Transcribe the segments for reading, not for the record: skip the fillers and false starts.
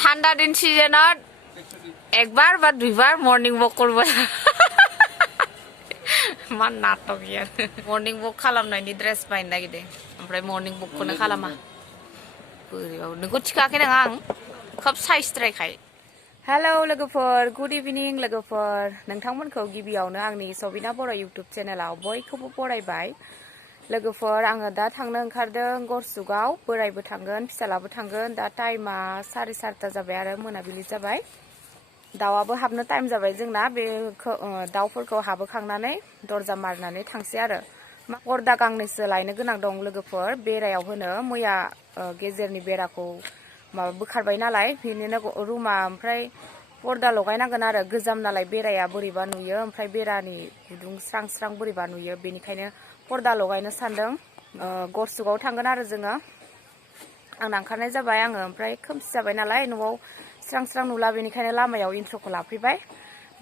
ঠান্ডা দিন সিজনত একবার বা দুইবার মর্নিং ওয়াক করব মান নাটক ইয়াर मर्निं वॉक खालामनायनि ड्रेस बायनो नागिरदों ओमफ्राय मर्निं वॉकखौनो खालामा बोरैबाबो नोंखौ थिखाखै नों आं खोब साइसद्रायखाय हेलौ लोगोफोर गुड इभिनिं लोगोफोर नोंथांमोनखौ गिबियावनो आंनि सबिना बर' इउट्युब चेनेलाव बयखौबो बरायबाय लोगोफोर आङो दा थांनो ओंखारदों गरसुगाव बोरायबो थांगोन फिसालाबो थांगोन दा टाइमा 4:30 जाबाय आरो मोनाबिलि जाबाय दाउआबो हाबनो टाइम जाबाय जोंना बे दाउफोरखौ हाबोखांनानै दरजा मारनानै थांसै आरो पर्दा गांनैसो लायनो गोनां दं लोगोफोर बेरायाव होनो मैया गेजेरनि बेराखौ माबा बोखारबाय नालाय बिनिनो रुमा ओमफ्राय पर्दा लगायनांगोन आरो गोजाम नालाय बेराया बोरैबा नुयो ओमफ्राय बेरानि गुदुं स्रां स्रां बोरैबा नुयो बेनिखायनो पर्दा लगायनो सानदों गरसुगाव थांगोन आरो जोङो आंना ओंखारनाय जाबाय आङो ओमफ्राय खोमसि जाबाय नालाय न'आव स्रां स्रां नुला बेनिखायनो लामायाव इन्ट्र'खौ लाफैबाय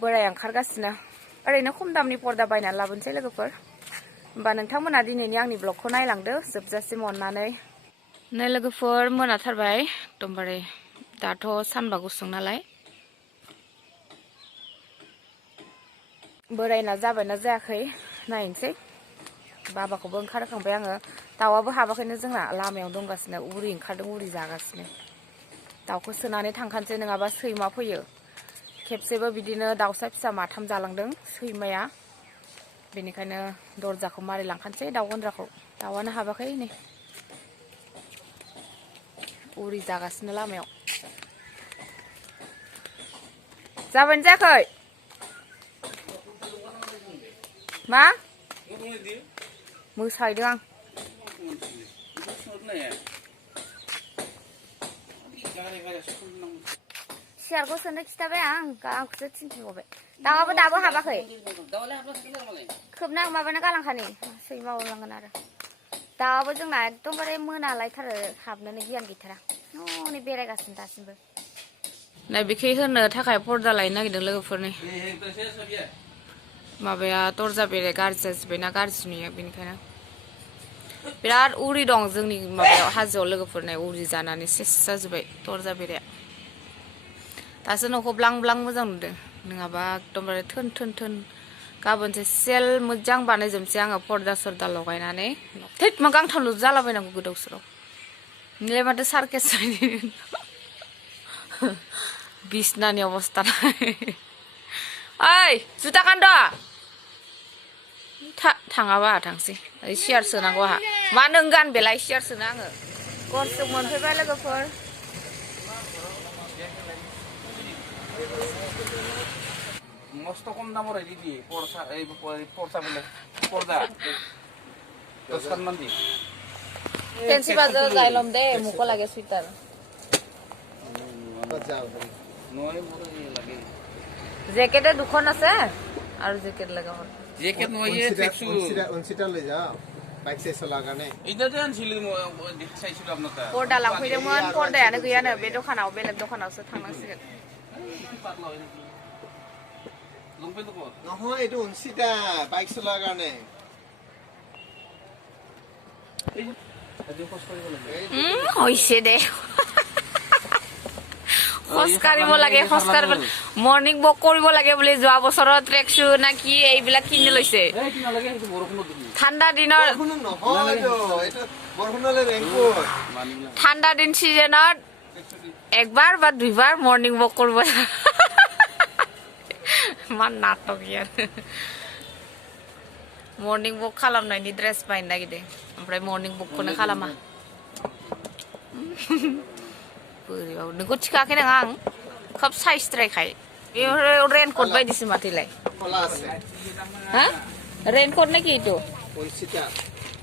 बोराया ओंखारगासिनो ओरैनो खम दामनि पर्दा बायनानै लाबोनोसै लोगोफोर होमबा नोंथांमोना दिनैनि आंनि ब्लगखौ नायलांदो जोबजासिम अननानै नै लोगोफोर मोनाथारबाय एकदमबारे दाथ' सानबा गुसुं नालाय बोरायना जाबायना जायाखै नायनोसै बाबाखौबो ओंखारखांबाय आङो दाउआबो हाबाखैनो जोंना लामायाव दंगासिनो उरि ओंखारदों उरि जागासिनो दाउखौ सोनानै थांखानोसै नङाबा सैमा फैयो खेबसेबो बिदिनो दाउसा फिसा माथाम जालांदों सैमाया बेनिखायनो दरजाखौ मारि लांखानोसै दाउ गन्द्राखौ दाउआनो हाबाखै नै उरि जागासिनो लामायाव जाबायना जायाखै मा मोसाहैदों आं सियारखौ सोनो खिथाबाय आंखौसो थिनथिनबावबाय दाउआबो दाबो हाबाखै खोबना माबाना गालांखानि सैमा अरलांगोन आरो दाउआबो जोंना एकदमबारे मोनालायथारो हाबनोनो गियान गैथारा हनै बेरायगासिनो दासिमबो नै बेखै होनो थाखाय पर्दा लायनो नागिरदों लोगोफोरनि माबाया दरजा बेरे गाज्रि जाजोब्बायना गाज्रि नुयो बेनिखायनो बिराद उरि दं जोंनि माबायाव हाजोआव लोगोफोरनाय उरि जानानै सेस जाजोब्बाय दरजा बेरेया दासो न'खौ ब्लां ब्लां मोजां नुदों नङाबा एकदमबारे थोन थोन थोन गाबोनसो सेल मोजां बानायजोबनोसै आङो पर्दा सरदा लगायनानै थैद मा गांथामल' जालाबायनांगौ गोदाव सोराव नोंलाय माथो सार्केस बायदि बिसनानि अबस्था ओइ जुथा गानद' थाङाबा थांसै सियार सोनांगौ आंहा मा नों गानबेलाय सियार सोनो आङो गरसुग मोनफैबाय लोगोफोर मस्त कम दाम रे दीदी porsa ei porsa bole porda 10 মান দি ফেন্সি বাজার যাইলাম দে মুকো লাগে সুইটার বাজাও নয় মোর লাগে জ্যাকেটে দুখন আছে আর জ্যাকেট লাগাব জ্যাকেট নয় টেক্সু অনসিটা লৈ যাও বাইক সাইজ লাগানে এইটা দেন ছিল চাইছিল আপনারা पर्दा लांफैदोंमोन पर्दायानो गैयानो बे दखानाव बेलेग दखानावसो थांनांसिगोन নহয় এইটো অনসিটা বাইক চলাৰ কাৰণে হৈছে দে খোজ কাঢ়িব লাগে মৰ্নিং ৱক কৰিব লাগে বুলি যোৱা বছৰত ট্ৰেকশু না কি এইবিলাক কিনি লৈছে ঠাণ্ডা দিনৰ ঠাণ্ডা দিন সিজনত একবার বা দুইবার মর্নিং ওয়াক করব মান নাটক ইয়াर मर्निं वॉक खालामनायनि ड्रेस बायनो नागिरदों ओमफ्राय मर्निं वॉकखौनो खालामा बोरैबाबो नोंखौ थिखाखै नों आं खोब साइसद्रायखाय रेनकोट बायदिसो माथोलाय हा रेनकोट नाকি এইটো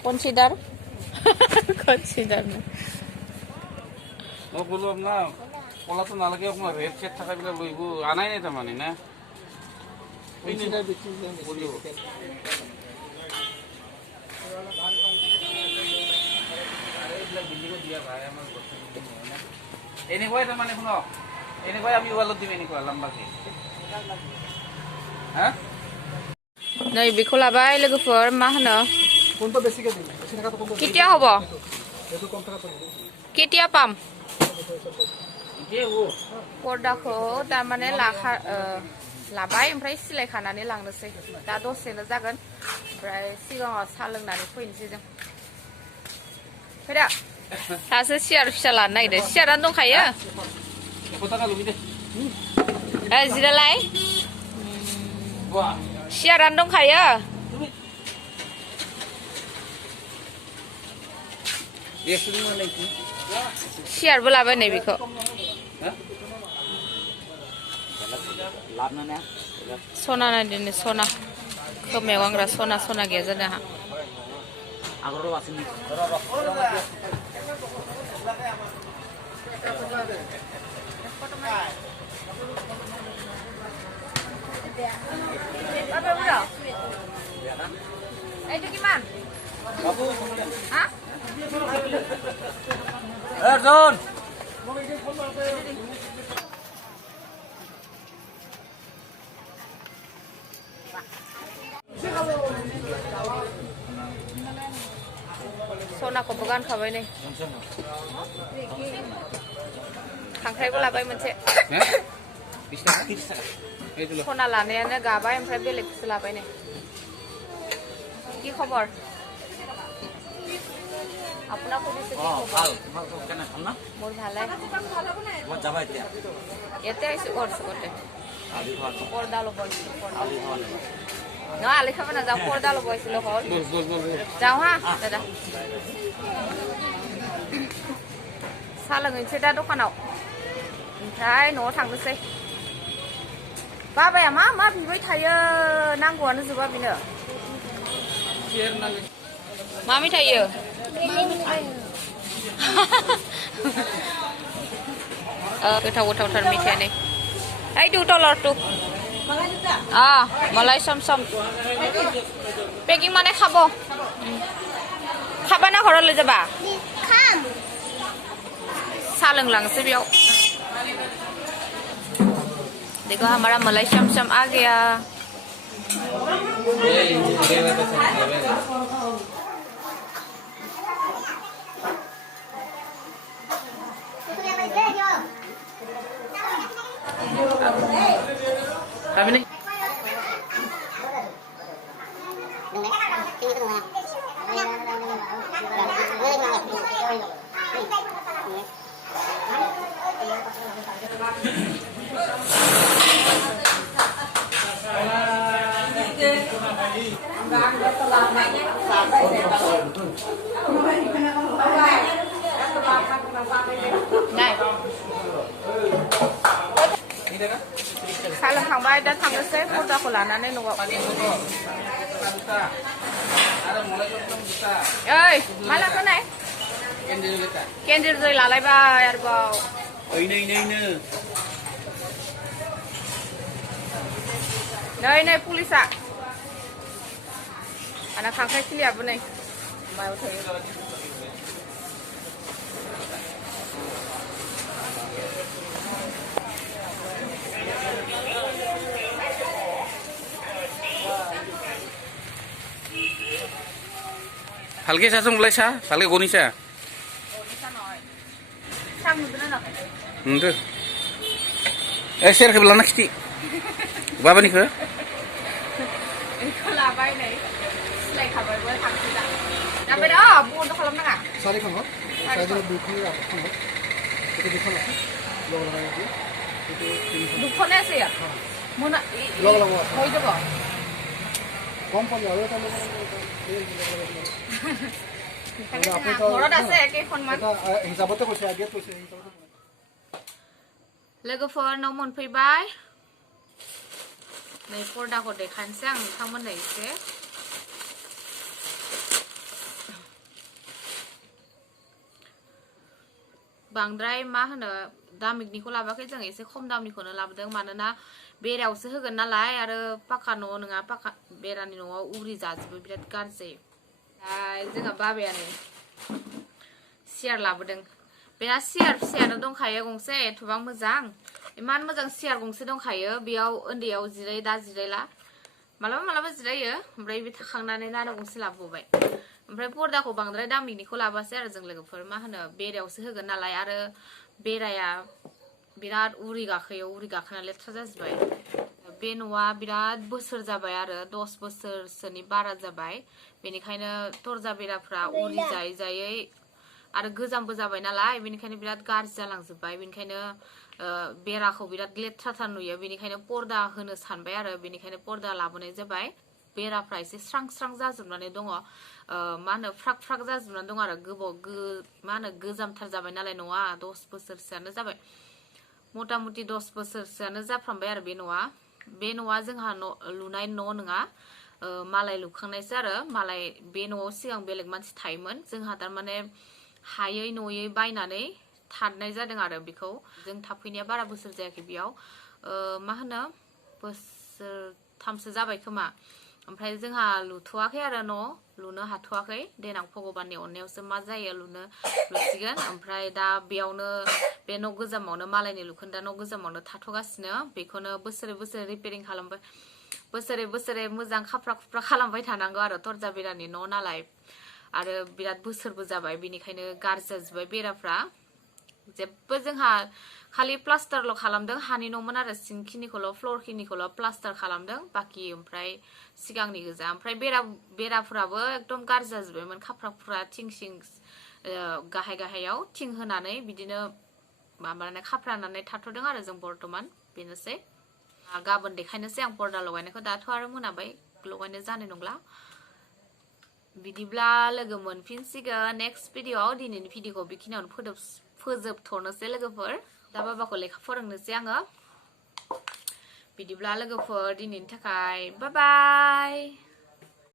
কনসিডার মই বললাম না কলা তো নালাগে আপনার রেড সেট থাকা বিলা লইব আনাই নাই তার মানে না কনসিডার বেশি বলিও আরে এগুলা বিল্ডিং দিয়া ভাই আমার বস্তু না এনে কয় তার মানে শুনো এনে কয় আমি ওয়ালত দিম এনে কয় লম্বা কি হ্যাঁ नै बेखौ लाबाय लोगोफोर मा होनो কোনটা বেশিকে দিন বেশি টাকা তো কোনটা কেতিয়া হ'ব এটো কম টাকা তো কেতিয়া পাম पर्दाखौ तारमाने लाबाय ओमफ्राय सिलाय खानानै लांनोसै दा दसेनो जागोन ओमफ्राय सिगाङाव साहा लोंनानै फैनोसै जों फैदा दासो सियार फिसा लानो नागिरदों सियारानो दंखायो जिरालाय सियारानो दंखायो सियारबो लाबाय नै बेखौ सना नायदिनो सना खोमायाव गानग्रा सना गैया जादों आंहा itu gimana? Hah? John. सनाखौबो गानखाबाय नै खांख्राइबो लाबाय मोनसे सना लानायानो गाबाय ओमफ्राय बेलेगखौसो लाबाय नै কি খবর আপনার পুলিশে কি খবর মোর ভালাই এতে আইছে করছে করতে পর্দা লো বলছিল না আলি খাবে না যাও পর্দা লো বলছিল হল যাও হ্যাঁ দাদা सा लोंहैनोसै दा दखानाव ओमफ्राय न'आव थांनोसै बाबाया मा मा बिबाय थायो नांगौआनो जोबा बेनो मा मिथायो गोथाव मिथाया नै ओइ दु डलार टु मलाई सम सम पेकिं माने खाब खाबा ना घराव লৈ যাবা सा लोंलांसै बेयाव देखो हमारा मलाई शम शम आ गया Kami nih. सा लोंखांबाय दा थांनोसै पर्दाखौ लानानै न'आव ओइ मा लाखोनाय केन्दिल जै लालायबाय आरोबाव नै पुलिसा आंना खांख्राइ खिलियाबो नै मायाव थायो ভালকে চাচোন ওলাইছা ভালকে গণিছা ए सेर के लाना खिथि बाबानिखौ लाबाय नै सिलाय खाबायबो थांसै दा ओमफ्राय दा बन्द खालामनाङा सारि खाङो सारि दुखनि खाङो itu दुखना दुखनायासै मोना होय देबो কোম্পানি আৰু এটা ঘৰত আছে কেইখনমান হিচাপতে কৈছে আগেত কৈছে लोगोफोरनाव मोनफैबाय नै पर्दाखौ देखानोसै आं नोंथांमोननो एसे बांद्राय मा होनो दामिकनिखौ लाबाखै जों एसे खम दामनिखौनो लाबोदों मानोना बेरायावसो होगोन नालाय आरो पाका न' नङा पाका बेरानि न'आव उरि जाजोबो बिराद गाज्रि जोंहा बाबाया नै सियार लाबोदों बेना सियार फिसायानो दंखायो गंसे एथबां मोजां इमान मोजां सियार गंसे दंखायो बेयाव उन्दैयाव जिराय दा जिरायला मालाबा जिरायो ओमफ्राय बे थाखांनानै नानो गंसे लाबोबाय ओमफ्राय पर्दाखौ बांद्राय दामिकनिखौ लाबासै आरो जों लोगोफोर मा होनो बेरायावसो होगोन नालाय आरो बेराया बिराद उरि गाखोना लेथ्रा जाजोब्बाय बे न'आ बिराद बोसोर जाबाय आरो 10 बोसोरसोनि बारा जाबाय बेनिखायनो दरजा बेराफ्रा उरि जायै आरो गोजामबो जाबाय नालाय बेनिखायनो बिराद गाज्रि जालांजोब्बाय बेनिखायनो बेराखौ बिराद लेथ्राथार नुयो बेनिखायनो पर्दा होनो सानबाय आरो बेनिखायनो पर्दा लाबोनाय जाबाय बेराफ्रा एसे स्रां जाजोबनानै दङ मा होनो फ्राक जाजोबनानै दङ आरो मा होनो गोजामथार जाबाय नालाय न'आ 10 बोसोरसोआनो जाबाय मथा मथि 10 बोसोरसोआनो जाफ्रामबाय आरो बे न'आ जोंहा लुनाय न' नङा मालाय लुखांनायसो आरो मालाय बे न'आव सिगां बेलेग मानसि थायोमोन जोंहा तारमाने हायै न'यै बायनानै थानाय जादों आरो बेखौ जों थाफैनाया बारा बोसोर जायाखै बेयाव मा होनो बोसोरथामसो जाबाय खोमा ओमफ्राय जोंहा लुथ'वाखै आरो लुनो हाथ'वाखै देनां भगबाननि अननायावसो मा जायो लुसिगोन ओमफ्राय दा बेयावनो बे न' गोजामावनो मालायनि लुखोन्दा न' गोजामावनो थाथ'गासिनो बेखौनो बोसोरे रिपेयारिं खालामबाय बोसोरे मोजां खाफ्रा खुफ्रा खालामबाय थानांगौ आरो दरजा बेरानि न' नालाय आरो बिराद बोसोरबो जाबाय बेनिखायनो गाज्रि जाजोब्बाय बेराफ्रा जेबो जोंहा खालि प्लास्टारल' खालामदों हानि न'मोन आरो सिंखिनिखौल' फ्ल'र खिनिखौल' प्लास्टार खालामदों बाखि ओमफ्राय सिगांनि गोजा ओमफ्राय बेराफोराबो एकदम गाज्रि जाजोब्बायमोन खाफ्रा खुफ्रा थिं गाहायाव थिं होनानै बिदिनो माबानानै खाफ्रानानै थाथ'दों आरो जों बर्तमान बेनोसै गाबोन देखायनोसै आं पर्दा लगायनायखौ दाथ' आरो मोनाबाय लगायनो जानाय नंला बिदिब्ला लोगो मोनफिनसिगोन नेक्स्ट भिडिअआव दिनैनि भिडिअखौ बेखिनियावनो फोजोबथ'नोसै लोगोफोर दा बाबाखौ लेखा फोरोंनोसै आङो बिदिब्ला लोगोफोर दिनैनि थाखाय बाय बाय